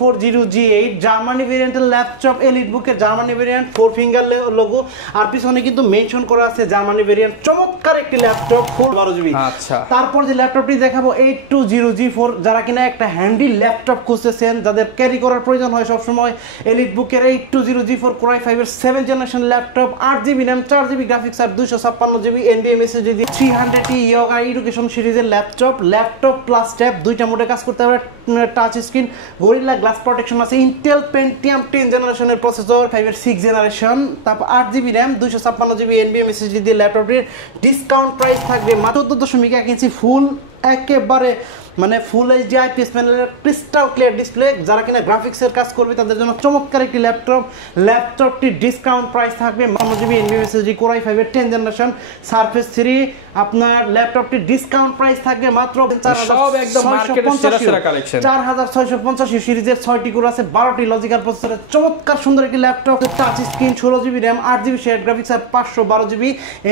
40G8 Germany ভেরিয়েন্টের laptop Elite বুকের Germany variant 4 finger logo আর পিছনে কিন্তু মেনশন করা আছে জার্মানি ভেরিয়েন্ট চমৎকার একটি ল্যাপটপ 12GB। আচ্ছা, তারপর যে ল্যাপটপটি দেখাবো 8200G4 যারা কিনা একটা হ্যান্ডি ল্যাপটপ খুঁজতেছেন, যাদের ক্যারি করার প্রয়োজন হয় সব সময়, এলিট বুকের 8200G4 Core i5 এর 7th generation laptop, 8GB RAM 4GB graphics আর 256GB NVMe SSD 300T Yoga education সিরিজের ল্যাপটপ প্লাস ট্যাব দুইটা মোডে কাজ করতে হবে, touch screen, Gorilla glass protection আছে, ইন্টেল পেন্টিয়াম 10 জেনারেশনের প্রসেসর, 5 এর 6 জেনারেশন, তারপর 8GB RAM 256GB NVMe SSD দিয়ে ল্যাপটপটির ডিসকাউন্ট প্রাইস থাকবে মাত্র 14.1 ইঞ্চি ফুল একেবারে মানে ফুল এইচডি আইপিএস প্যানেলের ক্রিস্টাল ক্লিয়ার ডিসপ্লে। যারা কিনা গ্রাফিক্সের কাজ করবে তাদের জন্য চমৎকার একটি ল্যাপটপটির ডিসকাউন্ট প্রাইস থাকবে 52GB NVMe SSD Core i5 এর 10 জেনারেশন সারফেস 3। আপনার ল্যাপটপটির ডিসকাউন্ট প্রাইস থাকবে মাত্র 4650 সিরিজের 6টি কোর আছে, 12টি লজিক্যাল প্রসেসরের চমৎকার সুন্দর একটি laptop, touch screen, 16GB RAM 8GB share graphics আর 512GB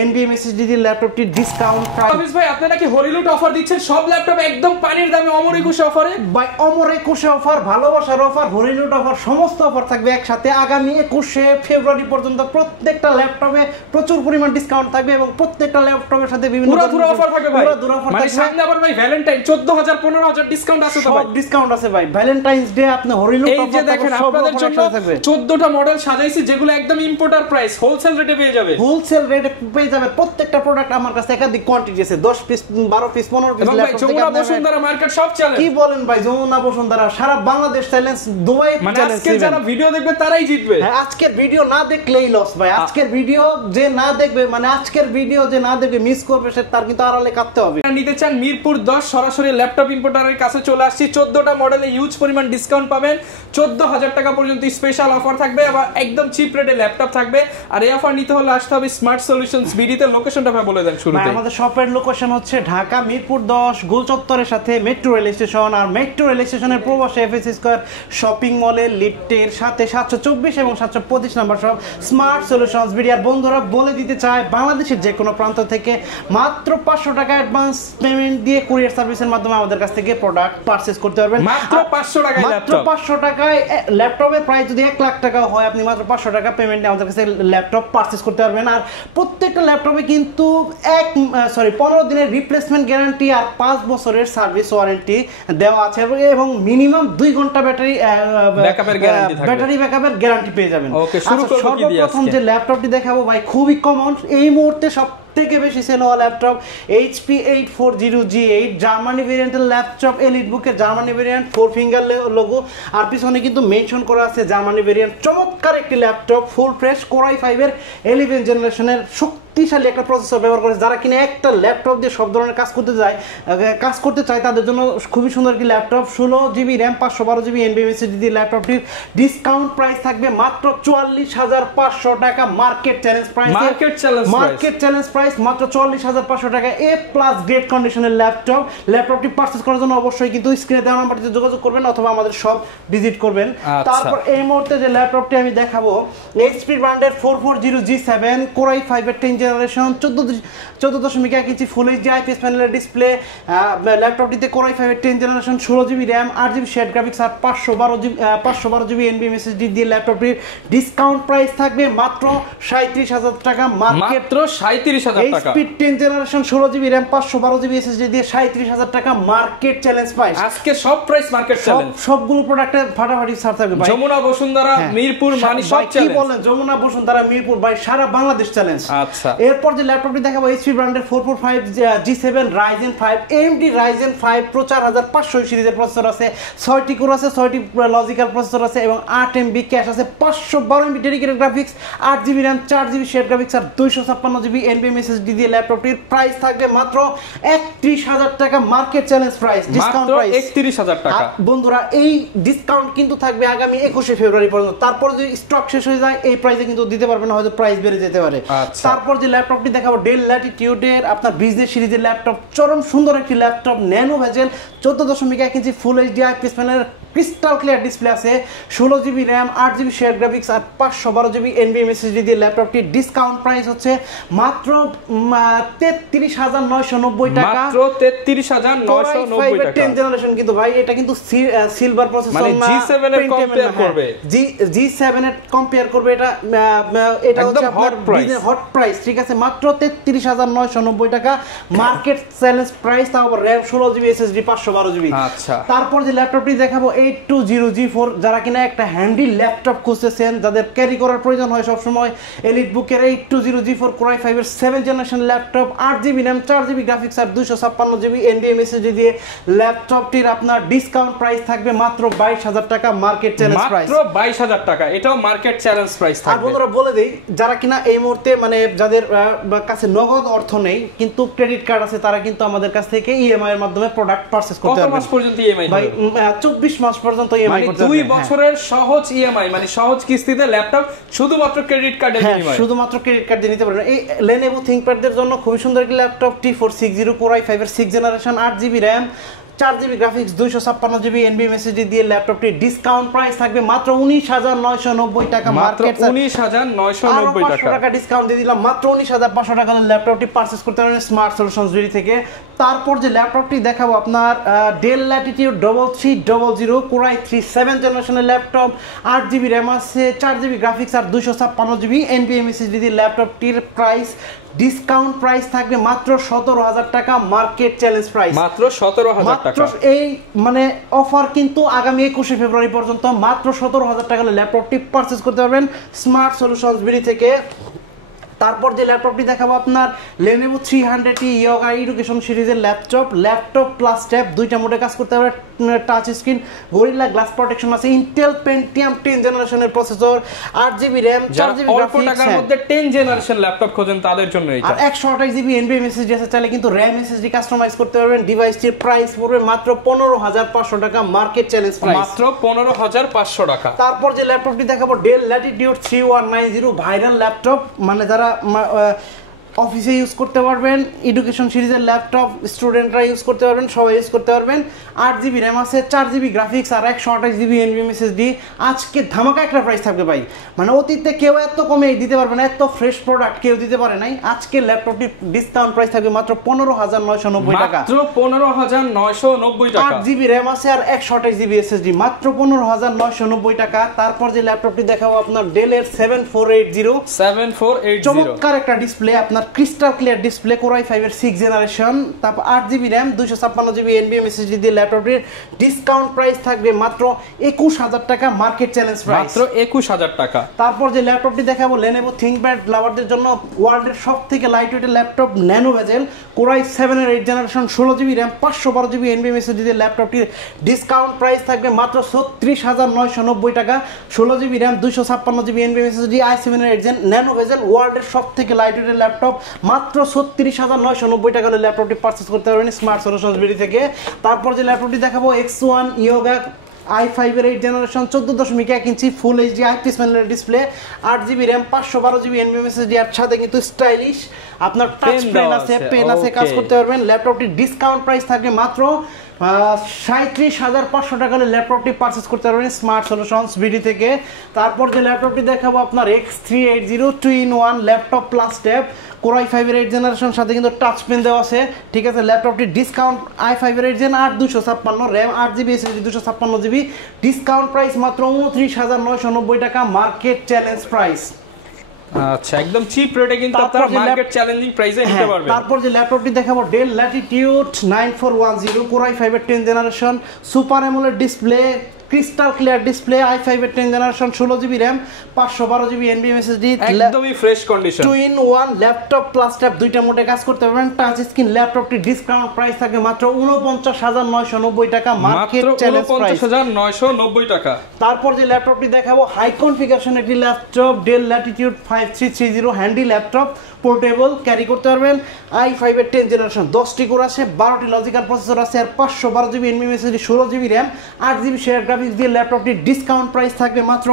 NVMe SSD দিয়ে ল্যাপটপটির ডিসকাউন্ট প্রাইস। অফিস ভাই আপনি নাকি হরিলুট অফার দিচ্ছেন সব ল্যাপটপ একদম পানির দামে অমর একুশে অফারে? ভাই অমর একুশে অফার, ভালোবাসার অফার, হরিলুট অফার, সমস্ত অফার থাকবে একসাথে আগামী 21শে ফেব্রুয়ারি পর্যন্ত। প্রত্যেকটা ল্যাপটপে প্রচুর পরিমাণ ডিসকাউন্ট থাকবে এবং প্রত্যেকটা ল্যাপটপের সাথে বিভিন্ন অফার থাকবে ভাই। মানে সামনে আবার ভাই ভ্যালেন্টাইন 14000 15000 ডিসকাউন্ট আছে তো ভাই, সব ডিসকাউন্ট আছে ভাই। ভ্যালেন্টাইন্স ডে আপনি হরিলুট অফার, এই যে দেখেন আপনাদের জন্য 14টা মডেল সাজাইছি যেগুলো একদম ইম্পোর্টার প্রাইস, হোলসেল রেটে পেয়ে যাবে। হোলসেল রেটে পেয়ে যাবে প্রত্যেকটা প্রোডাক্ট আমার কাছে একাধিক কোয়ান্টিটি আছে, 10 পিস 12 পিস 15 পিস ল্যাপটপ থেকে যমুনা বসুন্ধরা মার্কেট সব চ্যালেঞ্জ। কি বলেন ভাই, যমুনা বসুন্ধরা সারা বাংলাদেশ চ্যালেঞ্জ, দুবাই চ্যালেঞ্জ। আজকে যারা ভিডিও দেখবে তারাই জিতবে। হ্যাঁ, আজকের ভিডিও না দেখলেই লস ভাই। আজকের ভিডিও যে না দেখবে মানে আজকের ভিডিও যে না দেখবে মিস করবে, সে তার কিন্তু আড়ালে কাটতে হবে। নিতে চান মিরপুর 10 সরাসরি ল্যাপটপ ইম্পোর্টারের কাছে চলে আসছি। 14টা মডেলে হিউজ পরিমাণ ডিসকাউন্ট পাবেন, 14000 টাকা পর্যন্ত স্পেশাল অফার থাকবে, আবার একদম চিপ রেটে ল্যাপটপ থাকবে। আর এই অফার নিতে হলে আসতে হবে স্মার্ট সলিউশনস বিডিতে। লোকেশনটা ভাই বলে দেন শুরুতে। আমাদের শপের লোকেশন হচ্ছে ঢাকা মিরপুর 10 গোল চত্বরের সাথে মেট্রো রেল স্টেশন, আর মেট্রো রেল স্টেশনের প্রবাসে এফএসসি স্কয়ার শপিং মলের লিফটের সাথে 724 এবং 725 নাম্বার সব স্মার্ট সলিউশনস বিডি। আর বন্ধুরা বলে দিতে চায় বাংলাদেশের যে কোনো প্রান্ত থেকে মাত্র 500 টাকা অ্যাডভান্স পেমেন্ট দিয়ে কুরিয়ার সার্ভিসের মাধ্যমে আমাদের কাছ থেকে প্রোডাক্ট পারচেজ করতে পারবেন। মাত্র 500 টাকায় মাত্র 500 টাকায় ল্যাপটপের প্রাইস যদি 1 লাখ টাকা হয়, আপনি মাত্র 500 টাকা পেমেন্ট দিয়ে আমাদের কাছে ল্যাপটপ পারচেজ করতে পারবেন। আর প্রত্যেকটা ল্যাপটপে কিন্তু 15 দিনের রিপ্লেসমেন্ট গ্যারান্টি আর 5 বছরের সার্ভিস ওয়ারেন্টি দেওয়া আছে এবং মিনিমাম 2 ঘন্টা ব্যাটারি ব্যাকআপের গ্যারান্টি পেয়ে যাবেন। সর্বপ্রথম যে ল্যাপটপটি দেখাবো ভাই খুবই কমন, এই মুহূর্তে সব থেকে বেশি সেল হওয়া ল্যাপটপ HP 8400G8 জার্মানি ভেরিয়েন্টের ল্যাপটপ এলিট বুকের জার্মানি ভেরিয়েন্ট 4 ফিঙ্গার লোগো আর পিছনে কিন্তু মেনশন করা আছে জার্মানি ভেরিয়েন্ট চমৎকার একটি laptop, full fresh Core i5 এর 11 জেনারেশনের শক্তিশালী একটা প্রসেসর ব্যবহার করেছে। যারা কিনা একটা ল্যাপটপ দিয়ে সব ধরনের কাজ করতে চায় তাদের জন্য খুবই সুন্দর একটি laptop. 16GB RAM 512GB NVMe SSD দিয়ে ল্যাপটপটির ডিসকাউন্ট প্রাইস থাকবে মাত্র 44500 টাকা। মার্কেট চ্যালেঞ্জ প্রাইস মাত্র 44500 টাকা। এ প্লাস গ্রেড কন্ডিশনের ল্যাপটপটি পারচেজ করার জন্য অবশ্যই কিন্তু স্ক্রিনে দেওয়া নাম্বারটিতে যোগাযোগ করবেন অথবা আমাদের শপ ভিজিট করবেন। তারপর এই মুহূর্তে যে ল্যাপটপটি আমি দেখাবো HP ব্র্যান্ডের 4400G7 Core i5 এর 10 generation 14.1 inch full HD IPS প্যানেলের ডিসপ্লে। ল্যাপটপটিতে Core i5 এর 10 generation 16GB RAM 8GB share graphics আর 512GB NVMe SSD দিয়ে ল্যাপটপটির ডিসকাউন্ট প্রাইস থাকবে মাত্র 37000 টাকা। মাত্র 37000 টাকা। HP 10 generation 16GB RAM 512GB SSD দিয়ে 37000 টাকা মার্কেট চ্যালেঞ্জ প্রাইস। আজকে সব প্রাইস মার্কেট চ্যালেঞ্জ, সবগুলো প্রোডাক্টে ফাটাফাটি ছাড় থাকবে ভাই। যমুনা বসুন্ধরা মিরপুর মানে সব চ্যালেঞ্জ। কি বলেন, যমুনা বসুন্ধরা মিরপুর ভাই সারা বাংলাদেশ চ্যালেঞ্জ। আচ্ছা, এরপর যে ল্যাপটপটি দেখাবো HP ব্র্যান্ডের 445G7 Ryzen 5 AMD Ryzen 5 Pro 4500 সিরিজের প্রসেসর আছে, 6টি কোর আছে, 6টি লজিক্যাল প্রসেসর আছে এবং 8MB ক্যাশ আছে, 512MB dedicated graphics, 8GB RAM 4GB share graphics আর 256GB NVMe SSD দিয়ে ল্যাপটপটির প্রাইস থাকবে মাত্র 31000 টাকা market challenge price, discount price 31000 টাকা। বন্ধুরা এই ডিসকাউন্ট কিন্তু থাকবে আগামী 21শে ফেব্রুয়ারি পর্যন্ত। তারপর যদি স্টক শেষ হয়ে যায় এই প্রাইসে কিন্তু দিতে পারবে না, হয়তো প্রাইস বেড়ে যেতে পারে। তারপর যে ল্যাপটপটি দেখাবো ডেল ল্যাটিটিউডের আপনার বিজনেস সিরিজের ল্যাপটপ, চরম সুন্দর একটি laptop, nano bezel 14.1 inch full HD IPS প্যানেলের ক্রিস্টাল ক্লিয়ার ডিসপ্লে আছে, 16GB RAM, 8GB share graphics আর 512GB NVMe SSD দিয়ে ল্যাপটপটি ডিসকাউন্ট প্রাইস হচ্ছে মাত্র 33,990 টাকা। মাত্র 33,990 টাকা। 10 জেনারেশন কিন্তু ভাই এটা কিন্তু সিলভার প্রসেসর মানে না, G7 এর কম্পেয়ার করবে, G7 এর কম্পেয়ার করবে। এটা হচ্ছে আপনার হট প্রাইস, ঠিক আছে, মাত্র 33,990 টাকা মার্কেট চ্যালেঞ্জ প্রাইস, তাও আবার RAM 16GB SSD 512GB। আচ্ছা, তারপর যে ল্যাপটপটি দেখাবো 8200G4, যারা কিনা একটা হ্যান্ডি ল্যাপটপ খুঁজতেছেন, যাদের ক্যারি করার প্রয়োজন হয় সব সময়, এলিট বুকের 8200G4 Core i5 এর 7th generation laptop, 8GB RAM, 4GB graphics আর 256GB NVMe SSD দিয়ে ল্যাপটপটির আপনার ডিসকাউন্ট প্রাইস থাকবে মাত্র 22,000 টাকা মার্কেট চ্যালেঞ্জ প্রাইস। মাত্র 22,000 টাকা, এটাও মার্কেট চ্যালেঞ্জ প্রাইস থাকবে। আর বন্ধুরা বলে দেই, যারা কিনা এই মুহূর্তে মানে যাদের কাছে নগদ অর্থ নেই কিন্তু ক্রেডিট কার্ড আছে, তারা কিন্তু আমাদের কাছ থেকে ইএমআই এর মাধ্যমে প্রোডাক্ট পারচেজ করতে পারবেন। কত মাস পর্যন্ত ইএমআই ভাই 24 মাস পর্যন্ত ইএমআই করতে পারবেন। 2 বছরের সহজ ইএমআই, মানে সহজ কিস্তিতে ল্যাপটপ শুধুমাত্র ক্রেডিট কার্ডের বিনিময়ে, শুধুমাত্র ক্রেডিট কার্ড দিয়ে নিতে পারবেন। এই Lenovo ThinkPad দের জন্য খুবই সুন্দর একটি ল্যাপটপ, T460 Core i5 এর 6th generation, 8GB RAM, 4GB graphics, 256GB NVMe SSD দিয়ে ল্যাপটপটির ডিসকাউন্ট প্রাইস থাকবে মাত্র 19,990 টাকা মার্কেট। 19,990 টাকা ডিসকাউন্ট দিয়ে দিলাম, মাত্র 19,500 টাকা ল্যাপটপটি পারচেজ করতে পারবেন স্মার্ট সলিউশনস বিডি থেকে। তারপর যে ল্যাপটপটি দেখাবো আপনার del Latitude 3300 Core i3 7th জেনারেশনের ল্যাপটপ, 8GB RAM আছে, 4GB গ্রাফিক্স আর 256GB NVMe SSD দিয়ে ল্যাপটপটির প্রাইস ডিসকাউন্ট প্রাইস থাকবে মাত্র 17,000 টাকা মার্কেট চ্যালেঞ্জ প্রাইস। মাত্র 17,000 টাকা। এই মানে অফার কিন্তু আগামী 21শে ফেব্রুয়ারি পর্যন্ত মাত্র 17,000 টাকা ল্যাপটপটি পারচেজ করতে পারবেন স্মার্ট সলিউশনস বিডি থেকে। তারপর যে ল্যাপটপটি দেখাবো আপনার Lenovo 300 Yoga এডুকেশন সিরিজের ল্যাপটপ প্লাস ট্যাব, দুইটা মোডে কাজ করতে পারবে, touch screen, Gorilla glass protection আছে, ইন্টেল পেন্টিয়াম 10 জেনারেশনের প্রসেসর, 8GB RAM, 4GB অল্প টাকার মধ্যে 10 জেনারেশন ল্যাপটপ খোঁজেন তাদের জন্য এটা। আর 128GB NVMe SSD আছে, চাইলে কিন্তু RAM SSD কাস্টমাইজ করতে পারবেন। ডিভাইসটির প্রাইস পড়বে মাত্র 15,500 টাকা মার্কেট চ্যালেঞ্জ প্রাইস, মাত্র 15,500 টাকা। তারপর যে ল্যাপটপটি দেখাবো ডেল ল্যাটিটিউড 3190 ভাইরাল ল্যাপটপ, মানে যারা অফিসে ইউজ করতে পারবেন, এডুকেশন সিরিজের ল্যাপটপ, স্টুডেন্টরা ইউজ করতে পারবেন, সবাই ইউজ করতে পারবেন। 8GB RAM আছে, 4GB গ্রাফিক্স আর 128GB NVMe SSD। আজকে ধামাকা একটা প্রাইস থাকবে ভাই, মানে অতীতে কেউ এত কমে দিতে পারবে না, এত ফ্রেশ প্রোডাক্ট কেউ দিতে পারে নাই। আজকে ল্যাপটপটির ডিসকাউন্ট প্রাইস থাকবে মাত্র 15,990 টাকা, মাত্র 15,990 টাকা। 8GB RAM আছে আর 128GB SSD, মাত্র 15,990 টাকা। তারপর যে ল্যাপটপটি দেখাবো আপনার ডেলের 7480 চমৎকার একটা ডিসপ্লে, আপনার crystal clear display, Core i5 এর 6th জেনারেশন, তারপর 8GB RAM, 256GB NVMe SSD দিয়ে ল্যাপটপটির ডিসকাউন্ট প্রাইস থাকবে মাত্র 21,000 টাকা মার্কেট চ্যালেঞ্জ প্রাইস, মাত্র 21,000 টাকা। তারপর যে ল্যাপটপটি দেখাবো Lenovo ThinkPad লাভারদের জন্য ওয়ার্ল্ডের সবথেকে লাইট ওয়েটের ল্যাপটপ ন্যানো বেজেল, Core i7 এর 8th generation, 16GB RAM, 512GB NVMe SSD দিয়ে ল্যাপটপটির ডিসকাউন্ট প্রাইস থাকবে মাত্র 36,990 টাকা, 16GB RAM, 256GB NVMe SSD, i7 এর 8th জেন ন্যানো বেজেল, ওয়ার্ল্ডের সবথেকে লাইট ওয়েটের ল্যাপটপ, মাত্র 36,990 টাকা হলে ল্যাপটপটি পারচেজ করতে পারবেন স্মার্ট সলিউশনস বিডি থেকে। তারপর যে ল্যাপটপটি দেখাবো X1 Yoga i5 এর 8th generation, 14.1 inch full HD IPS প্যানেলের display, 8GB RAM, 512GB NVMe SSD, আর সাথে কিন্তু স্টাইলিশ আপনার টাচ পেন আছে, কাজ করতে পারবেন। ল্যাপটপটির ডিসকাউন্ট প্রাইস থাকবে মাত্র 37,500 টাকা হলে ল্যাপটপটি পারচেজ করতে পারবেন স্মার্ট সলিউশনস বিডি থেকে। তারপর যে ল্যাপটপটি দেখাবো আপনার X380 2-in-1 laptop plus tab, Core i5 এর 8th জেনারেশন, সাথে কিন্তু টাচ পেন দেওয়া আছে, ঠিক আছে। ল্যাপটপটির ডিসকাউন্ট i5 এর 8th gen, 256 RAM, 8GB SSD, 256GB, discount price মাত্র 29,990 টাকা মার্কেট চ্যালেঞ্জ প্রাইস। আচ্ছা, একদম চিপ রেটে কিন্তু আপনারা মার্কেট চ্যালেঞ্জিং প্রাইসে নিতে পারবেন। তারপর যে ল্যাপটপটি দেখাবো ডেল ল্যাটিটিউড 9410 Core i5 এর 10th generation, super AMOLED display, crystal clear display, i5 এর 10th generation, 16GB RAM, 512GB NVMe SSD, একদমই fresh condition, 2-in-1 laptop plus tab, দুইটা মোডে কাজ করতে পারবেন। টাচ স্ক্রিন ল্যাপটপটির ডিসকাউন্ট প্রাইস থাকে মাত্র 49,990 টাকা মার্কেট চ্যালেঞ্জ প্রাইস, 49,990 টাকা। তারপর যে ল্যাপটপটি দেখাবো হাই কনফিগারেশন একটি laptop, del Latitude 5330 handy laptop, portable, carry করতে পারবেন। i5 এর 10th জেনারেশন, 10টি কোর আছে, 12টি লজিক্যাল প্রসেসর আছে, আর 512GB NVMe SSD, 16GB RAM, 8GB share graphics দিয়ে ল্যাপটপটির ডিসকাউন্ট প্রাইস থাকবে মাত্র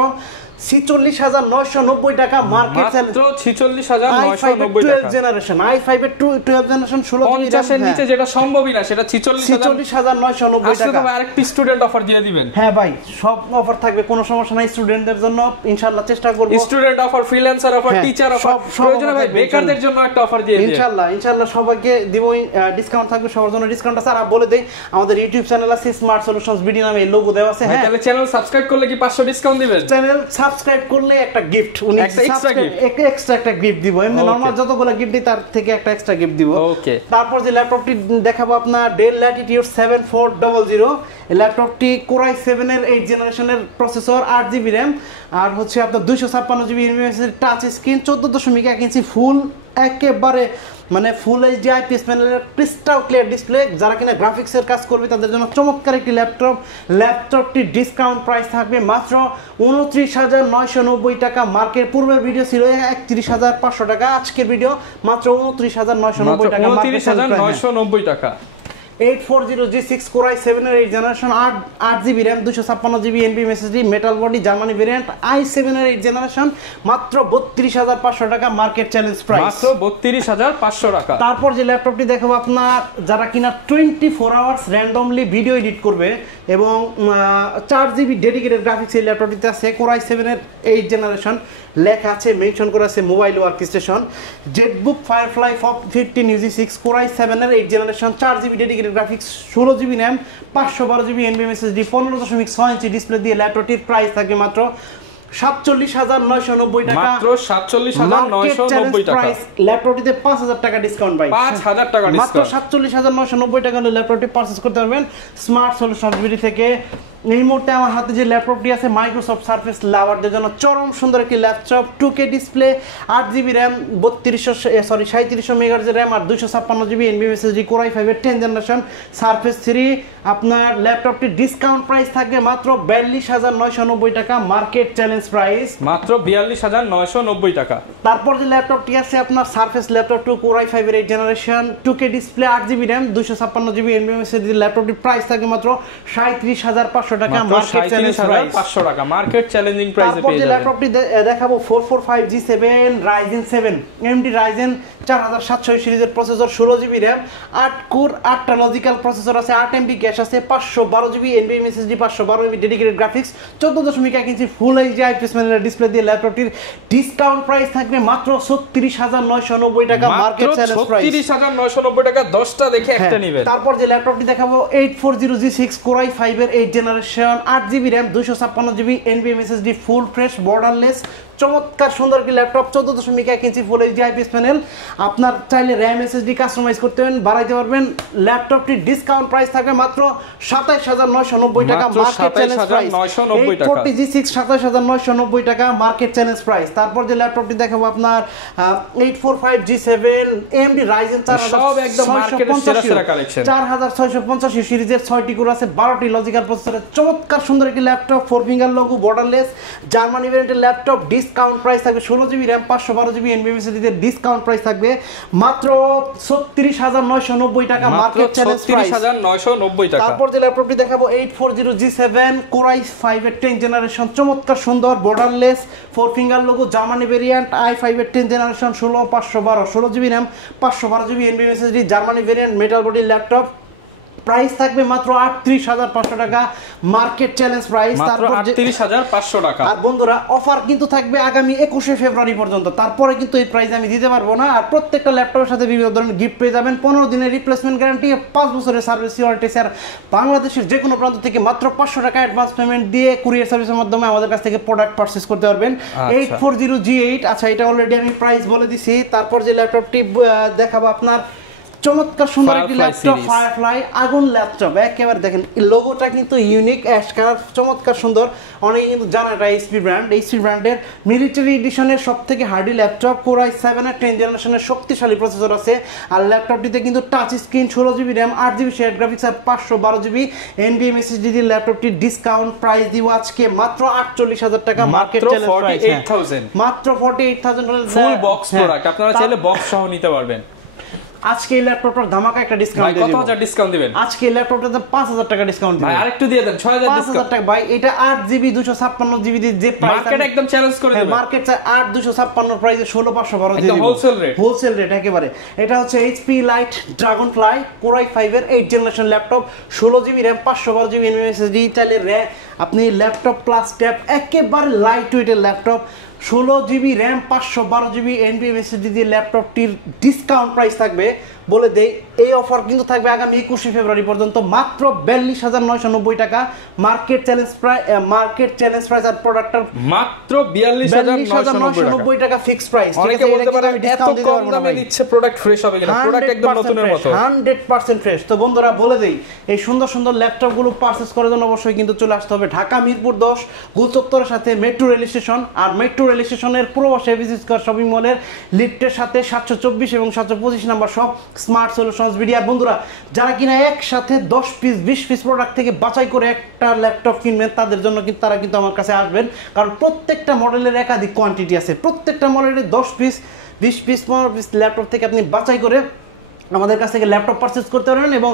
46,990 টাকা মার্কেট চ্যালেঞ্জ, মাত্র 46,990 টাকা জেনারেশন i5 এর 12 জেনারেশন 16 জিবি 50 এর নিচে যেটা সম্ভবই না সেটা 46,990 আসলে টাকা। তো আরেকটি স্টুডেন্ট অফার দিয়ে দিবেন। হ্যাঁ ভাই, সব অফার থাকবে, কোনো সমস্যা নাই। স্টুডেন্টদের জন্য ইনশাআল্লাহ চেষ্টা করব, স্টুডেন্ট অফার, ফ্রিল্যান্সার অফার, হ্যাঁ, টিচার অফার, সব প্রয়োজনে offer ভাই থাকবে বেকারদের জন্য একটা অফার দিয়ে দিন ইনশাআল্লাহ সবাইকে দিব, ডিসকাউন্ট থাকবে, সবার জন্য ডিসকাউন্ট আছে। আর বলে দেই আমাদের ইউটিউব চ্যানেল আছে স্মার্ট সলিউশনস বিডি নামে, এই লোগো দেওয়া আছে। হ্যাঁ, তাহলে চ্যানেল সাবস্ক্রাইব করলে কি 500 ডিসকাউন্ট দিবেন? চ্যানেল সাবস্ক্রাইব করলে একটা গিফট, উনি একটা এক্সট্রা একটা গিফট দিব। এমনি নরমাল যতগুলো গিফট দিই তার থেকে একটা এক্সট্রা গিফট দিব। ওকে, তারপর যে ল্যাপটপটি দেখাবো আপনার ডেল ল্যাটিটিউড 7400, এই ল্যাপটপটি কোরাই 7 এর 8 জেনারেশনের প্রসেসর, 8GB RAM, আর হচ্ছে আপনার 256GB এর টাচ স্ক্রিন, 14.1 ইঞ্চি ফুল একেবারে মানে ফুল এইচডি আইপিএস প্যানেলের ক্রিস্টাল ক্লিয়ার ডিসপ্লে। যারা কিনা গ্রাফিক্সের কাজ করবে তাদের জন্য চমৎকার একটি ল্যাপটপটি ডিসকাউন্ট প্রাইস থাকবে মাত্র 29,990 টাকা। মার্কেট পূর্বের ভিডিও ছিল 31,500 টাকা, আজকের ভিডিও মাত্র 29,990 টাকা, 29,990 টাকা। 840G6 Core i7 এর 8 generation, 8GB RAM, 256GB NVMe SSD, metal body, Germany variant, i7 এর 8 জেনারেশন, মাত্র 32,500 টাকা মার্কেট চ্যালেঞ্জ প্রাইস, মাত্র 32,500 টাকা। তারপর যে ল্যাপটপটি দেখাবো আপনার যারা কিনা 24 আওয়ার্স র্যান্ডমলি ভিডিও এডিট করবে এবং 4GB ডেডিকেটেড গ্রাফিক্স এই ল্যাপটপটিতে আছে। Core i7 এর 8 জেনারেশন, লেখা আছে, মেনশন করা আছে mobile work station. Jetbook firefly 15 UG6 Core i7 এর 8 generation, 4GB dedicated graphics, 16GB RAM, 512GB NVMe SSD, 15.6 inch display দিয়ে ল্যাপটপটির প্রাইস থাকবে মাত্র 47,990 টাকা, মাত্র 47,990 টাকা। ল্যাপটপটিতে 5,000 টাকা ডিসকাউন্ট পাই, 5,000 টাকা ডিসকাউন্ট, মাত্র 47,990 টাকা হলে ল্যাপটপটি পারচেজ করতে পারবেন স্মার্ট সলিউশনস বিডি থেকে। এই মুহূর্তে আমার হাতে যে ল্যাপটপটি আছে মাইক্রোসফট সারফেস লাভারদের জন্য চরম সুন্দর একটি laptop, 2K display, 8GB RAM, 3700 megahertz RAM আর 256GB NVMe SSD, Core i5 এর 10 জেনারেশন, সারফেস 3। আপনার ল্যাপটপটি ডিসকাউন্ট প্রাইস থাকবে মাত্র 42,990 টাকা, মার্কেট চ্যালেঞ্জ প্রাইস মাত্র 42,990 টাকা। তারপর যে ল্যাপটপটি আছে আপনার সারফেস ল্যাপটপ 2 Core i5 এর 8 generation, 2K display, 8GB RAM, 256GB NVMe SSD, ল্যাপটপটির প্রাইস থাকবে মাত্র 37,500 টাকা, মার্কেট চ্যালেঞ্জ প্রাইস 500 টাকা, মার্কেট চ্যালেঞ্জিং প্রাইসে তারপর পেয়ে যে যাবেন। ল্যাপটপটি দেখাবো 445G7 Ryzen 7 AMD Ryzen 4700 সিরিজের প্রসেসর, 16GB RAM, 8 কোর, 8টা লজিক্যাল প্রসেসর আছে, 8MB ক্যাশ আছে, 512GB NVMe SSD, 512MB dedicated graphics, 14.1 inch full HD IPS প্যানেলের ডিসপ্লে দিয়ে ল্যাপটপটির ডিসকাউন্ট প্রাইস থাকবে মাত্র 36,990 টাকা, মার্কেট চ্যালেঞ্জ প্রাইস 36,990 টাকা। 10টা দেখে একটা নেবেন। তারপর যে ল্যাপটপটি দেখাবো 840G6 Core i5 এর 8 generation, 8GB RAM, 256GB NVMe SSD, full fresh borderless, চমৎকার সুন্দর একটি laptop, 14.1 inch full HD IPS panel. আপনার চাইলে RAM SSD কাস্টমাইজ করতে পারবেন, বাড়াইতে পারবেন। ল্যাপটপটির ডিসকাউন্ট প্রাইস থাকবে মাত্র 27,990 টাকা, মার্কেট চ্যালেঞ্জ প্রাইস 840G6 27,990 টাকা, মার্কেট চ্যালেঞ্জ প্রাইস। তারপর যে ল্যাপটপটি দেখাবো আপনার 845G7 AMD Ryzen 4650 সিরিজের 6টি কোর আছে, 12টি লজিক্যাল প্রসেসরের চমৎকার সুন্দর একটি laptop, 4 finger logo, borderless, Germany ভেরিয়েন্টের ল্যাপটপ, ডিসকাউন্ট প্রাইস থাকবে 16GB RAM, 512GB NVMe SSD তে ডিসকাউন্ট প্রাইস থাকবে মাত্র 36,990 টাকা, মার্কেট চ্যালেঞ্জ প্রাইস 36,990 টাকা। তারপর যে ল্যাপটপটি দেখাবো 840G7 Core i5 এর 10 জেনারেশন, চমৎকার সুন্দর borderless, 4 finger logo, Germany variant, i5 এর 10 generation, 16GB RAM, 512GB NVMe SSD, Germany variant, metal body laptop, price থাকবে মাত্র 38,500 টাকা, মার্কেট চ্যালেঞ্জ প্রাইস। তারপর 38,500 টাকা। আর বন্ধুরা অফার কিন্তু থাকবে আগামী 21শে ফেব্রুয়ারি পর্যন্ত, তারপরে কিন্তু এই প্রাইস আমি দিতে পারবো না। আর প্রত্যেকটা ল্যাপটপের সাথে বিভিন্ন ধরনের গিফট পেয়ে যাবেন, 15 দিনের রিপ্লেসমেন্ট গ্যারান্টি, 5 বছরের সার্ভিস ওয়ারেন্টি। স্যার বাংলাদেশের যে কোনো প্রান্ত থেকে মাত্র 500 টাকা অ্যাডভান্স পেমেন্ট দিয়ে কুরিয়ার সার্ভিসের মাধ্যমে আমাদের কাছ থেকে প্রোডাক্ট পারচেজ করতে পারবেন। 840G8, আচ্ছা এটা অলরেডি আমি প্রাইস বলে দিছি। তারপর যে ল্যাপটপটি দেখাবো আপনার চমৎকার সুন্দর একটি ল্যাপটপ, ফায়ারফ্লাই আগুন ল্যাপটপ, একেবারে দেখেন লোগোটা কিন্তু ইউনিক অ্যাশ কালার, চমৎকার সুন্দর। অনেকে কিন্তু জানে এটা এইচপি ব্র্যান্ড, এইচপি ব্র্যান্ডের মিলিটারি এডিশনের সবথেকে হার্ডি ল্যাপটপ, Core i7 এর 10 জেনারেশনের শক্তিশালী প্রসেসর আছে। আর ল্যাপটপটিতে কিন্তু touch screen, 16GB RAM, 8GB share graphics আর 512GB NVMe SSD দিয়ে ল্যাপটপটি ডিসকাউন্ট প্রাইস দিব আজকে মাত্র 48,000 টাকা, মার্কেট চ্যালেঞ্জ প্রাইস মাত্র 48,000 ফুল বক্স প্রোডাক্ট, আপনারা চাইলে বক্স সহ নিতে পারবেন। আজকে এই ল্যাপটপটার ধামাকা একটা ডিসকাউন্ট দিয়ে দিব। কত হাজার ডিসকাউন্ট দিবেন আজকে এই ল্যাপটপটার দাম 5000 টাকা ডিসকাউন্ট দিব ভাই। আরেকটু দিয়ে দেন 6000 5000 ডিসকাউন্ট টাকা ভাই। এটা 8GB 256GB যে প্রাইস মার্কেট একদম চ্যালেঞ্জ করে দিবেন। মার্কেট চাই 8256 প্রাইসে 16512 দিয়ে একদম দিব হোলসেল রেট। হোলসেল রেট একেবারে। এটা হচ্ছে HP Lite Dragonfly Core i5 এর 8th generation laptop, 16GB RAM 512GB SSD চাইলে আপনি ল্যাপটপ প্লাস ট্যাব একেবারে লাইট ওয়েটের laptop, 16GB RAM 512GB NVMe SSD দিয়ে ল্যাপটপটির ডিসকাউন্ট প্রাইস থাকবে বলে দেই। এই অফার কিন্তু থাকবে আগামী 21 ফেব্রুয়ারি পর্যন্ত মাত্র 42990 টাকা। মার্কেট চ্যালেঞ্জ প্রাইস আর প্রোডাক্টটার মাত্র 42990 টাকা ফিক্সড প্রাইস। অনেকে বলতে পারে এত কম দামে দিচ্ছে, প্রোডাক্ট ফ্রেশ হবে কিনা? প্রোডাক্ট একদম নতুনের মতো 100% ফ্রেশ। তো বন্ধুরা বলে দেই, এই সুন্দর সুন্দর ল্যাপটপগুলো পারচেজ করার জন্য অবশ্যই কিন্তু চলে আসতে হবে ঢাকা মিরপুর 10 গুলচত্বরের সাথে মেট্রো রেল স্টেশন। আর মেট্রো রেল স্টেশনের পূর্ব পাশে ভিজিট কর শপিং মলের লিফটের সাথে 724 এবং 725 number shop smart solutions video. বন্ধুরা যারা কিনা একসাথে 10 পিস 20 পিস প্রোডাক্ট থেকে বাছাই করে একটা ল্যাপটপ কিনবেন, তাদের জন্য কিন্তু তারা কিন্তু আমার কাছে আসবেন, কারণ প্রত্যেকটা মডেলের একাধিক কোয়ান্টিটি আছে। প্রত্যেকটা মডেলের 10 পিস 20 পিস 15 পিস ল্যাপটপ থেকে আপনি বাছাই করে আমাদের কাছ থেকে ল্যাপটপ পারচেজ করতে পারেন এবং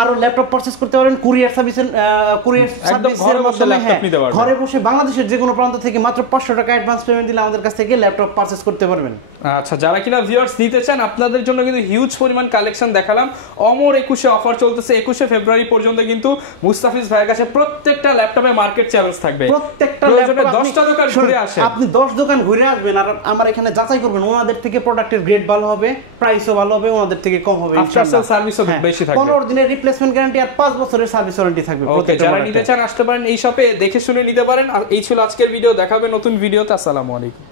আরো ল্যাপটপ পারচেজ করতে পারেন কুরিয়ার সার্ভিসের মাধ্যমে। ঘরে বসে বাংলাদেশের যে কোনো প্রান্ত থেকে মাত্র 500 টাকা অ্যাডভান্স পেমেন্ট দিলে আমাদের কাছ থেকে ল্যাপটপ পারচেজ করতে পারবেন। আচ্ছা, যারা কিনা ভিউয়ার্স নিতে চান আপনাদের জন্য কিন্তু হিউজ পরিমাণ কালেকশন দেখালাম। অমর 21 অফার চলতেছে 21 ফেব্রুয়ারি পর্যন্ত, কিন্তু মুস্তাফিজ ভাইয়ের কাছে প্রত্যেকটা ল্যাপটপে মার্কেট চ্যালেঞ্জ থাকবে। প্রত্যেকটা ল্যাপটপে 10টা দোকান ঘুরে আসেন, আপনি 10 দোকান ঘুরে আসবেন আর আমার এখানে যাচাই করবেন, ওনাদের থেকে প্রোডাক্টের গ্রেড ভালো হবে, প্রাইসও ভালো হবে, ওনাদের থেকে কম হবে, আফটার সেল সার্ভিসও বেশি থাকবে, 15 দিনের রিপ্লেসমেন্ট গ্যারান্টি আর 5 বছরের সার্ভিস ওয়ারেন্টি থাকবে। ওকে, যারা নিতে চান আসতে পারেন এই শপে, দেখে শুনে নিতে পারেন। আর এই ছিল আজকের ভিডিও, দেখাবে নতুন ভিডিওতে। আসসালামু আলাইকুম।